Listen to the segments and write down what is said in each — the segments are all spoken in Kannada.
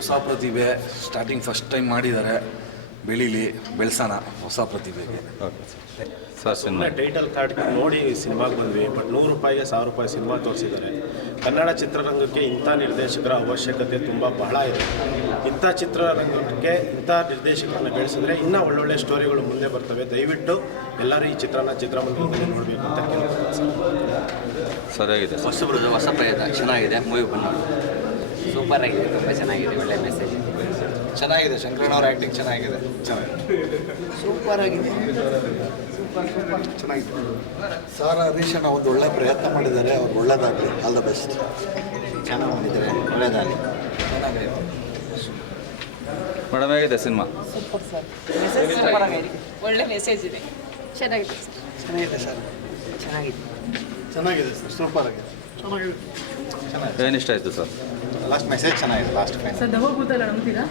ಹೊಸ ಪ್ರತಿಭೆ ಸ್ಟಾರ್ಟಿಂಗ್ ಫಸ್ಟ್ ಟೈಮ್ ಮಾಡಿದ್ದಾರೆ. ಬೆಳೀಲಿ, ಬೆಳೆಸೋಣ ಹೊಸ ಪ್ರತಿಭೆಗೆ. Okay sir. ಸುಮ್ಮನೆ ಟೈಟಲ್ ಕಾರ್ಡ್ ನೋಡಿ ಸಿನಿಮಾಗೆ ಬಂದ್ವಿ. ಬಟ್ 100 ರೂಪಾಯಿಗೆ 1000 ರೂಪಾಯಿ ಸಿನಿಮಾ ತೋರಿಸಿದ್ದಾರೆ. ಕನ್ನಡ ಚಿತ್ರರಂಗಕ್ಕೆ ಇಂಥ ನಿರ್ದೇಶಕರ ಅವಶ್ಯಕತೆ ಬಹಳ ಇದೆ. ಇಂಥ ಚಿತ್ರರಂಗಕ್ಕೆ ಇಂಥ ನಿರ್ದೇಶಕರನ್ನ ಬೆಳೆಸಿದ್ರೆ ಇನ್ನೂ ಒಳ್ಳೊಳ್ಳೆ ಸ್ಟೋರಿಗಳು ಮುಂದೆ ಬರ್ತವೆ. ದಯವಿಟ್ಟು ಎಲ್ಲರೂ ಈ ಚಿತ್ರಮಂದಿರದಲ್ಲಿ ನೋಡಬೇಕು ಅಂತ ಕೇಳ್ತೀನಿ. ಸರಿಯಾಗಿದೆ. ಹೊಸ ಪ್ರಯತ್ನ ಚೆನ್ನಾಗಿದೆ. ಮೂವಿ ಬಂದು ಸೂಪರ್ ಆಗಿದೆ, ತುಂಬ ಚೆನ್ನಾಗಿದೆ, ಒಳ್ಳೆ ಮೆಸೇಜ್ ಚೆನ್ನಾಗಿದೆ. ಶಂಕರಣ್ಣವ್ರ ಆ್ಯಕ್ಟಿಂಗ್ ಚೆನ್ನಾಗಿದೆ. ಸೂಪರ್ ಆಗಿದೆ. ಚೆನ್ನಾಗಿದೆ. ಸಾರಾ ಹರೀಶಣ್ಣ ಒಂದು ಒಳ್ಳೆ ಪ್ರಯತ್ನ ಮಾಡಿದ್ದಾರೆ. ಅವ್ರು ಒಳ್ಳೇದಾಗಲಿ. All the best. ಚೆನ್ನಾಗಿ ಮಾಡಿದ್ದಾರೆ, ಒಳ್ಳೆಯದಾಗಲಿ. ಚೆನ್ನಾಗಿದೆ. ಮೇಡಮ್ ಹೇಗಿದೆ cinema? Super sir. Message super ಆಗಿದೆ, ಒಳ್ಳೆ ಮೆಸೇಜ್ ಇದೆ. ಚೆನ್ನಾಗಿದೆ ಸರ್. ಚೆನ್ನಾಗಿದೆ ಸರ್. ಚೆನ್ನಾಗಿದೆ. ಚೆನ್ನಾಗಿದೆ ಸರ್. ಸೂಪರ್ ಆಗಿದೆ. ಏನು ಇಷ್ಟ ಆಯಿತು ಸರ್? ಲಾಸ್ಟ್ ಮೆಸೇಜ್ ಚೆನ್ನಾಗಿದೆ. ಲಾಸ್ಟ್ ಫೈನ್ ಸರ್ ದವಭೂತ ಎಲ್ಲ ನಂಬ್ತೀರಾ?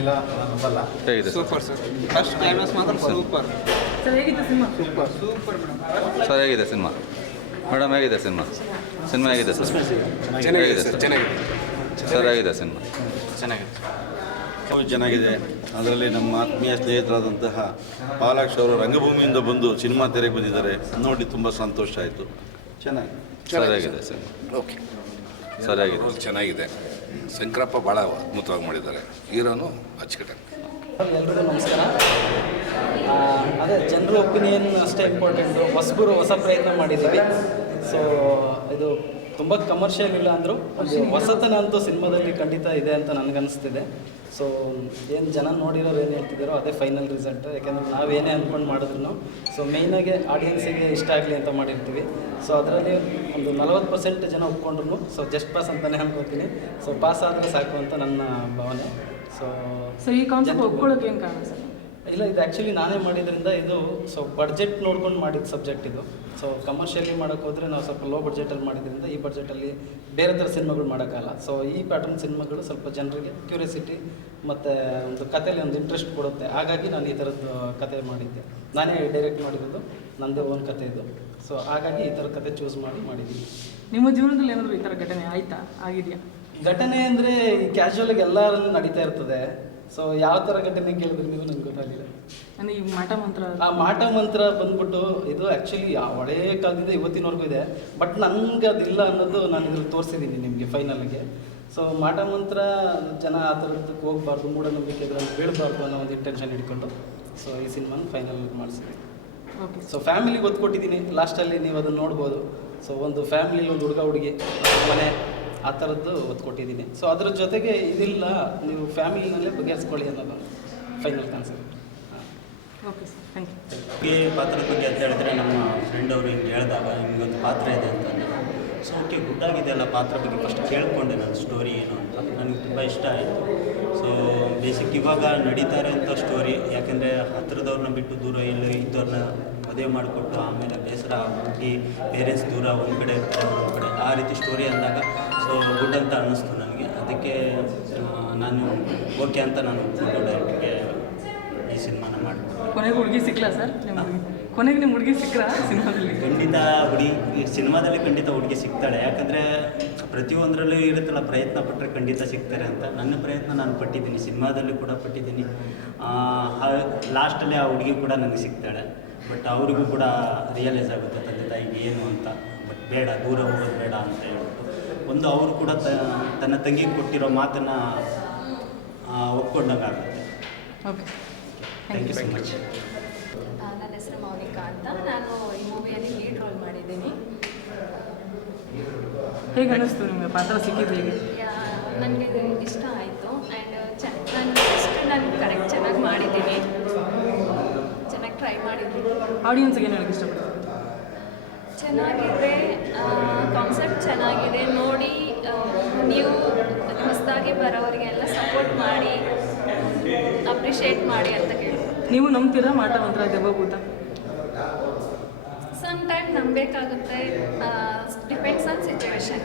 ಇಲ್ಲ ನಂಬಲ್ಲ. ಹೇಗಿದೆ ಸೂಪರ್ ಸರ್. ಫಸ್ಟ್ ಕ್ಲೈಮ್ಯಾಕ್ಸ್ ಮಾತ್ರ ಸೂಪರ್. ಸರ್ ಹೇಗಿತ್ತು ಸಿನಿಮಾ? ಸರ್ ಹೇಗಿದೆ ಸಿನಿಮಾ? ಮೇಡಮ್ ಹೇಗಿದೆ ಸಿನಿಮಾ? ಸಿನಿಮಾ ಹೇಗಿದೆ ಸರ್? ಚೆನ್ನಾಗಿದೆ ಸರ್. ಚೆನ್ನಾಗಿದೆ. ಸರ್ ಹೇಗಿದೆ ಸಿನಿಮಾ? ಚೆನ್ನಾಗಿದೆ. ಅದರಲ್ಲಿ ನಮ್ಮ ಆತ್ಮೀಯ ಸ್ನೇಹಿತರಾದಂತಹ ಪಾಲಾಕ್ಷ ಅವರು ರಂಗಭೂಮಿಯಿಂದ ಬಂದು ಸಿನಿಮಾ ತೆರೆಗೆ ಬಂದಿದ್ದಾರೆ. ನೋಡಿ ತುಂಬ ಸಂತೋಷ ಆಯಿತು. ಚೆನ್ನಾಗಿದೆ. ಸರಿಯಾಗಿದೆ ಸಿನಿಮಾ. ಓಕೆ. ಸರಿಯಾಗಿದೆ. ರೋಲ್ ಚೆನ್ನಾಗಿದೆ. ಶಂಕರಪ್ಪ ಭಾಳ ಅದ್ಭುತವಾಗಿ ಮಾಡಿದ್ದಾರೆ. ಹೀರೋನು ಅಚ್ಚುಕಟ್ಟಾಗಿ. ಎಲ್ರಿಗೂ ನಮಸ್ಕಾರ. ಅದೇ ಜನರ ಒಪಿನಿಯನ್ ಅಷ್ಟೇ ಇಂಪಾರ್ಟೆಂಟು. ಹೊಸ ಪ್ರಯತ್ನ ಮಾಡಿದ್ದೀವಿ. ಸೊ ಇದು ತುಂಬ ಕಮರ್ಷಿಯಲ್ ಇಲ್ಲ ಅಂದರೂ ಒಂದು ಹೊಸತನ ಅಂತೂ ಸಿನಿಮಾದಲ್ಲಿ ಖಂಡಿತ ಇದೆ ಅಂತ ನನಗನ್ನಿಸ್ತಿದೆ. ಸೊ ಏನು ಜನ ನೋಡಿರೋರು ಏನು ಹೇಳ್ತಿದ್ದಾರೋ ಅದೇ ಫೈನಲ್ ರಿಸಲ್ಟ್. ಯಾಕೆಂದರೆ ನಾವೇನೇ ಅಂದ್ಕೊಂಡು ಮಾಡಿದ್ರು ಸೊ ಮೇಯ್ನಾಗೆ ಆಡಿಯನ್ಸಿಗೆ ಇಷ್ಟ ಆಗಲಿ ಅಂತ ಮಾಡಿರ್ತೀವಿ. ಸೊ ಅದರಲ್ಲಿ ಒಂದು 40% ಜನ ಒಪ್ಕೊಂಡ್ರು ಸೊ ಜಸ್ಟ್ ಪಾಸ್ ಅಂತಲೇ ಅನ್ಕೋತೀನಿ. ಸೊ ಪಾಸ್ ಆದರೆ ಸಾಕು ಅಂತ ನನ್ನ ಭಾವನೆ. ಸೊ ಈ ಕಾನ್ಸೆಪ್ಟ್ ಒಪ್ಕೊಳ್ಳೋಕೆ ಏನು ಕಾರಣ ಸರ್? ಇಲ್ಲ, ಇದು ಆ್ಯಕ್ಚುಲಿ ನಾನೇ ಮಾಡಿದ್ರಿಂದ ಇದು ಸೊ ಬಡ್ಜೆಟ್ ನೋಡ್ಕೊಂಡು ಮಾಡಿದ ಸಬ್ಜೆಕ್ಟ್ ಇದು. ಸೊ ಕಮರ್ಷಿಯಲಿ ಮಾಡೋಕ್ಕೆ ಹೋದರೆ ನಾವು ಸ್ವಲ್ಪ ಲೋ ಬಡ್ಜೆಟಲ್ಲಿ ಮಾಡಿದ್ರಿಂದ ಈ ಬಡ್ಜೆಟಲ್ಲಿ ಬೇರೆ ಥರ ಸಿನಿಮಾಗಳು ಮಾಡೋಕ್ಕಲ್ಲ. ಸೊ ಈ ಪ್ಯಾಟರ್ನ್ ಸಿನಿಮಾಗಳು ಸ್ವಲ್ಪ ಜನರಿಗೆ ಕ್ಯೂರಿಯಾಸಿಟಿ ಮತ್ತು ಒಂದು ಕಥೆಯಲ್ಲಿ ಒಂದು ಇಂಟ್ರೆಸ್ಟ್ ಕೊಡುತ್ತೆ. ಹಾಗಾಗಿ ನಾನು ಈ ಥರದ್ದು ಕತೆ ಮಾಡಿದ್ದೆ. ನಾನೇ ಡೈರೆಕ್ಟ್ ಮಾಡಿರೋದು, ನನ್ನದೇ ಓನ್ ಕತೆ ಇದು. ಸೊ ಹಾಗಾಗಿ ಈ ಥರ ಕತೆ ಚೂಸ್ ಮಾಡಿದ್ದೀನಿ. ನಿಮ್ಮ ಜೀವನದಲ್ಲಿ ಏನಾದರೂ ಈ ಥರ ಘಟನೆ ಆಯಿತಾ? ಆಗಿದೆಯಾ? ಘಟನೆ ಅಂದರೆ ಈ ಕ್ಯಾಶುವಲಾಗಿ ಎಲ್ಲರಲ್ಲೂ ನಡೀತಾ ಇರ್ತದೆ. ಸೊ ಯಾವ ಥರ ಘಟನೆ ಕೇಳಿದ್ರೆ ನೀವು ನನಗೆ ಗೊತ್ತಾಗಲಿಲ್ಲ. ಅಂದರೆ ಈ ಮಾಟ ಮಂತ್ರ, ಆ ಮಾಟ ಮಂತ್ರ ಬಂದ್ಬಿಟ್ಟು ಇದು ಆ್ಯಕ್ಚುಲಿ ಹಳೇ ಕಾಲದಿಂದ ಇವತ್ತಿನವರೆಗೂ ಇದೆ. ಬಟ್ ನನಗೆ ಅದಿಲ್ಲ ಅನ್ನೋದು ನಾನು ಇದ್ರಲ್ಲಿ ತೋರಿಸಿದ್ದೀನಿ ನಿಮಗೆ ಫೈನಲ್ಗೆ. ಸೊ ಮಾಟ ಮಂತ್ರ ಜನ ಆ ಥರದಕ್ಕೆ ಹೋಗಬಾರ್ದು, ಮೂಢನಂಬಿಕೆ ಇದರಲ್ಲಿ ಬೀಳಬಾರ್ದು ಅನ್ನೋ ಒಂದು ಇಂಟೆನ್ಷನ್ ಇಟ್ಕೊಂಡು ಸೊ ಈ ಸಿನಿಮಾನ ಫೈನಲ್ ಮಾಡಿಸಿದ್ವಿ. ಓಕೆ. ಸೊ ಫ್ಯಾಮಿಲಿಗೆ ಒತ್ತು ಕೊಟ್ಟಿದ್ದೀನಿ. ಲಾಸ್ಟಲ್ಲಿ ನೀವು ಅದನ್ನು ನೋಡ್ಬೋದು. ಸೊ ಒಂದು ಫ್ಯಾಮಿಲಿ, ಒಂದು ಹುಡುಗ ಹುಡುಗಿ ಮನೆ ಆ ಥರದ್ದು ಒತ್ತು ಕೊಟ್ಟಿದ್ದೀನಿ. ಸೊ ಅದ್ರ ಜೊತೆಗೆ ಇದಿಲ್ಲ, ನೀವು ಫ್ಯಾಮಿಲಿನಲ್ಲೇ ಬಗೆಹರಿಸ್ಕೊಳ್ಳಿ ಅನ್ನೋದು final concept. Okay sir, thank ಈ ಪಾತ್ರದ ಬಗ್ಗೆ ಅಂತ ಹೇಳಿದ್ರೆ ನಮ್ಮ ಫ್ರೆಂಡ್ ಅವರು ಹಿಂಗೆ ಹೇಳಿದಾಗ ನಿಮಗೊಂದು ಪಾತ್ರ ಇದೆ ಅಂತ. ಸೊ ಓಕೆ, ಗುಡ್ಡಾಗಿದೆ ಅಲ್ಲ ಪಾತ್ರ ಬಗ್ಗೆ ಫಸ್ಟ್ ಕೇಳಿಕೊಂಡೆ ನನ್ನ ಸ್ಟೋರಿ ಏನು ಅಂತ. ನನಗೆ ತುಂಬ ಇಷ್ಟ ಆಯಿತು. ಸೊ ಬೇಸಿಕ್ ಇವಾಗ ನಡೀತಾ ಇರೋಂಥ ಸ್ಟೋರಿ. ಯಾಕೆಂದರೆ ಹತ್ತಿರದವ್ರನ್ನ ಬಿಟ್ಟು ದೂರ ಇಲ್ಲಿ ಇದ್ದವ್ರನ್ನ ಮದುವೆ ಮಾಡಿಕೊಟ್ಟು ಆಮೇಲೆ ಬೇಸರ ಹೋಗಿ ಪೇರೆಂಟ್ಸ್ ದೂರ ಒಂದು ಕಡೆ ಇರ್ತಾರೆ, ಒಂದು ಕಡೆ ಆ ರೀತಿ ಸ್ಟೋರಿ ಅಂದಾಗ ಸೊ ಗುಡ್ ಅಂತ ಅನ್ನಿಸ್ತು ನನಗೆ. ಅದಕ್ಕೆ ನಾನು ಓಕೆ ಅಂತ ನಾನು ಡೈರೆಕ್ಟ್ಗೆ ಈ ಸಿನಿಮಾನ ಮಾಡಿದೆ. ಕೊನೆಗೆ ಹುಡುಗಿ ಸಿಕ್ಕಲಾ ಸರ್? ಕೊನೆಗೆ ನಿಮ್ಮ ಹುಡುಗಿ ಸಿಕ್ಕರಾ ಸಿನಿಮಾದಲ್ಲಿ? ಖಂಡಿತ ಸಿನಿಮಾದಲ್ಲಿ ಖಂಡಿತ ಹುಡುಗಿ ಸಿಗ್ತಾಳೆ. ಯಾಕಂದರೆ ಪ್ರತಿಯೊಂದರಲ್ಲೂ ಇರುತ್ತಲ್ಲ, ಪ್ರಯತ್ನ ಪಟ್ಟರೆ ಖಂಡಿತ ಸಿಗ್ತಾರೆ ಅಂತ. ನನ್ನ ಪ್ರಯತ್ನ ನಾನು ಪಟ್ಟಿದ್ದೀನಿ, ಸಿನಿಮಾದಲ್ಲಿ ಕೂಡ ಪಟ್ಟಿದ್ದೀನಿ. ಲಾಸ್ಟಲ್ಲಿ ಆ ಹುಡುಗಿ ಕೂಡ ನನಗೆ ಸಿಗ್ತಾಳೆ. ಬಟ್ ಅವರಿಗೂ ಕೂಡ ರಿಯಲೈಸ್ ಆಗುತ್ತೆ ತಂದೆ ತಾಯಿಗೆ ಏನು ಅಂತ. ಬಟ್ ಬೇಡ, ದೂರ ಹೋಗೋದು ಬೇಡ ಅಂತ ಹೇಳ್ಬಿಟ್ಟು ಒಂದು ಅವರು ಕೂಡ ತನ್ನ ತಂಗಿಗೆ ಕೊಟ್ಟಿರೋ ಮಾತನ್ನು ಒಪ್ಕೊಂಡಂಗೆ ಆಗುತ್ತೆ. Okay, thank you so much. ನನ್ನ ಹೆಸರು ಮೌನಿಕಾ ಅಂತ. ನಾನು ಈ ಮೂವಿಯಲ್ಲಿ ಲೀಡ್ ರೋಲ್ ಮಾಡಿದ್ದೀನಿ. ಹೇಗೆ ಅನ್ನಿಸ್ತು ನಿಮಗೆ ಪಾತ್ರ ಸಿಕ್ಕಿದ್ದು? ಹೇಗೆ? ನನಗೆ ಇಷ್ಟ ಆಯಿತು. ಆ್ಯಂಡ್ ನಾನು ಕರೆಕ್ಟ್ ಚೆನ್ನಾಗಿ ಮಾಡಿದ್ದೀನಿ, ಚೆನ್ನಾಗಿ ಟ್ರೈ ಮಾಡಿದ್ದೀನಿ. ಆಡಿಯನ್ಸ್ಗೆ ಏನು ಹೇಳಕ್ಕೆ ಇಷ್ಟಪಡ್ತೀನಿ? ಚೆನ್ನಾಗಿದೆ, ಕಾನ್ಸೆಪ್ಟ್ ಚೆನ್ನಾಗಿದೆ. ನೋಡಿ ನೀವು ಹೊಸದಾಗಿ ಬರೋರಿಗೆಲ್ಲ ಸಪೋರ್ಟ್ ಮಾಡಿ, ಅಪ್ರಿಷಿಯೇಟ್ ಮಾಡಿ ಅಂತ ಕೇಳಿ. ನೀವು ನಂಬ್ತೀರಾ ಮಾಟ ಮಂತ್ರ ದೆವ್ವಭೂತ? ಸಮ್ ಟೈಮ್ ನಂಬಬೇಕಾಗುತ್ತೆ, ಡಿಪೆಂಡ್ಸ್ ಆನ್ ಸಿಚುವೇಶನ್.